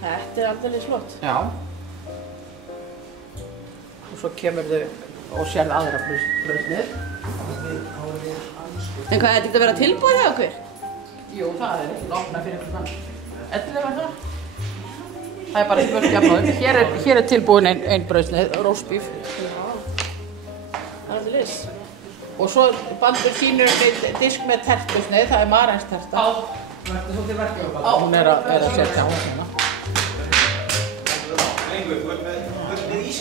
Þetta aldrei flott. Já. Og svo kemur þau og sérð aðra brauðsnið. En hvað, þetta að vera tilbúið hjá okkur? Jú, það ekki opna fyrir klukkan 11 var það. Það bara spurt jafnóðum. Hér tilbúin ein brauðsnið, róstbíf. Það aldrei liss. Og svo bandur sínur disk með tertusnið, það marensterta. Já, verður svolítið verkið á bara. Hún að setja á hérna.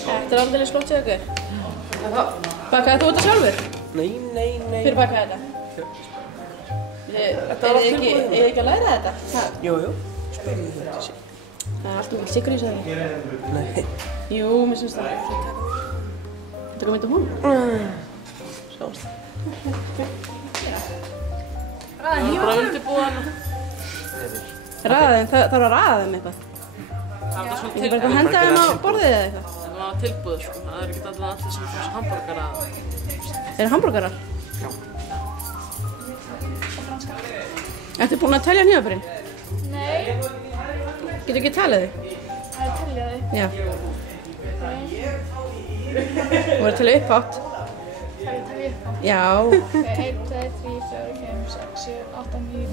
Þetta aldrei flott hjá okkur. Bakaði þú þetta sjálfur? Nei. Hver bakaði þetta? Þetta var allt tilbúið. Ég ekki að læra þetta? Jú. Spegðu þetta sér. Það allt mikil sigur í þessu. Nei. Jú, mér syns það. Þetta kom eitthvað hún? Sjáumst. Ræðin, Bara undirbúin. Ræðin, það þarf að ræða þeim eitthvað. Það var svona Ég bara að henda þeim á borðið eða eitthvað. Það var tilbúið sko, það ekki allir sem fá sér hamborgara. Eru hamborgarar? Já. Ertu búin að telja hnífapörin? Nei, Getur ekki talið þig? það er teljaði. Já. Þú verður að telja upphátt. Það er telja upp á. Já. Ok, 1, 2, 3, 4, 5, 6, 7, 8, 9,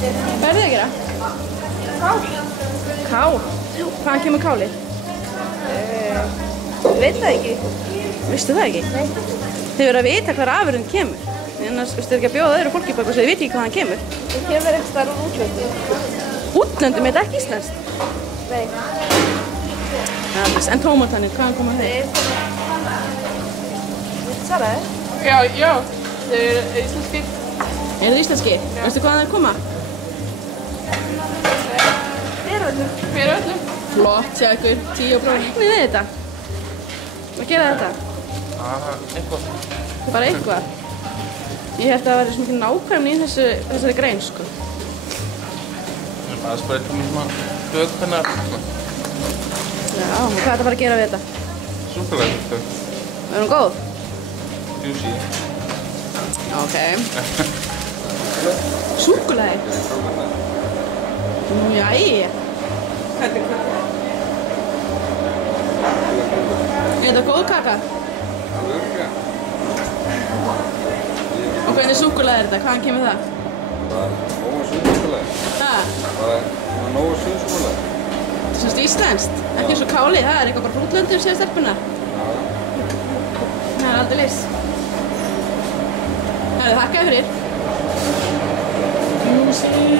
10. Hvað er þið að gera? Kál. Kál? Hvaðan kemur kálið? Veit það ekki. Vistu það ekki? Nei. Þið verður að vita hvar afurðin kemur. Annars veistu ekki að bjóða öðru fólki bara svo þið viti ekki hvaðan kemur. Það kemur ekki starf úr útlöndi. Útlöndum er þetta ekki íslenskt. Nei. En tómatanir, hvaðan koma þeir? Viltu svara þér? Já, þeir eru íslenskir. Er það íslenski? Veistu hvaðan þeir koma? Fyrir öllum. Flott, sjá ykkur, 10 og bróð. Regnið þið þetta? Hvað gera þetta? Eitthvað. Bara eitthvað? Ég held að það væri svo mikið nákvæmni í þessari grein, sko. Það er bara sprættum í svona dögpennar. Já, og hvað er þetta að fara að gera við þetta? Súkulega dög. Er hún góð? Juicy. Ok. Súkkulaði? Nú, jæja. Er þetta góð kaka? Og hvernig súkkulaði er þetta? Hvaðan kemur það? Nóa suðsúkkulaði. Það? Bara nóa suðsúkkulaði. Þetta er semst íslenskt. Ekki eins og kálið, það er eitthvað bara frá útlöndum séu stelpuna. Það er aldrei leys. Það er þakkaði fyrir. Juicy.